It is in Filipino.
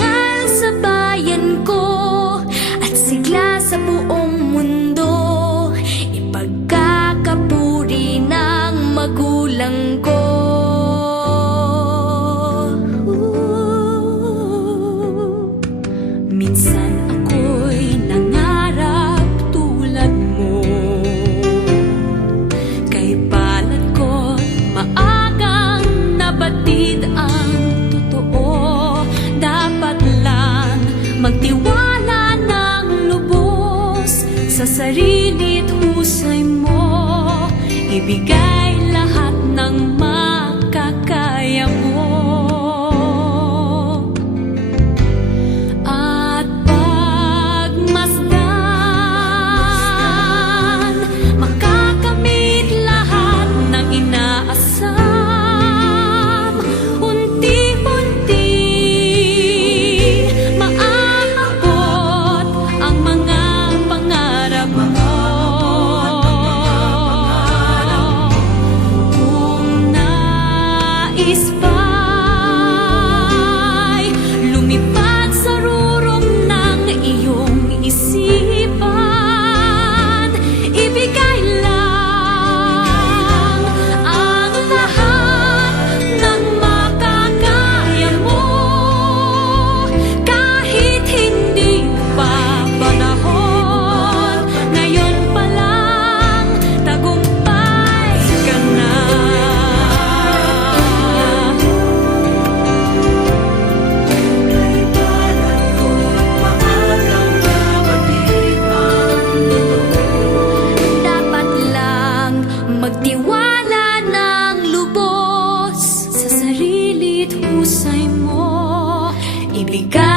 parangal sa bayan ko at sigla sa buong mundo, ipagkakapuri ng magulang ko. Minsan ako'y nangarap tulad mo, kay palad ko't maagang nabatid ang totoo. Dapat lang magtiwala ng lubos sa sarili't husay mo, ibigay lahat ng makakaya mo. At pagmasdan, makakamit lahat ng inaasam. Unti-unti maaabot ang mga pangarap mo. Kung nais pa'y lumipad sa rurong ng iyong isipan, ibigay lang ang lahat ng makakaya mo. Kahit hindi pa panahon, ngayon pa lang tagumpay ka na. Dapat lang magtiwala ng lubos sa sarili't husay mo, ibigay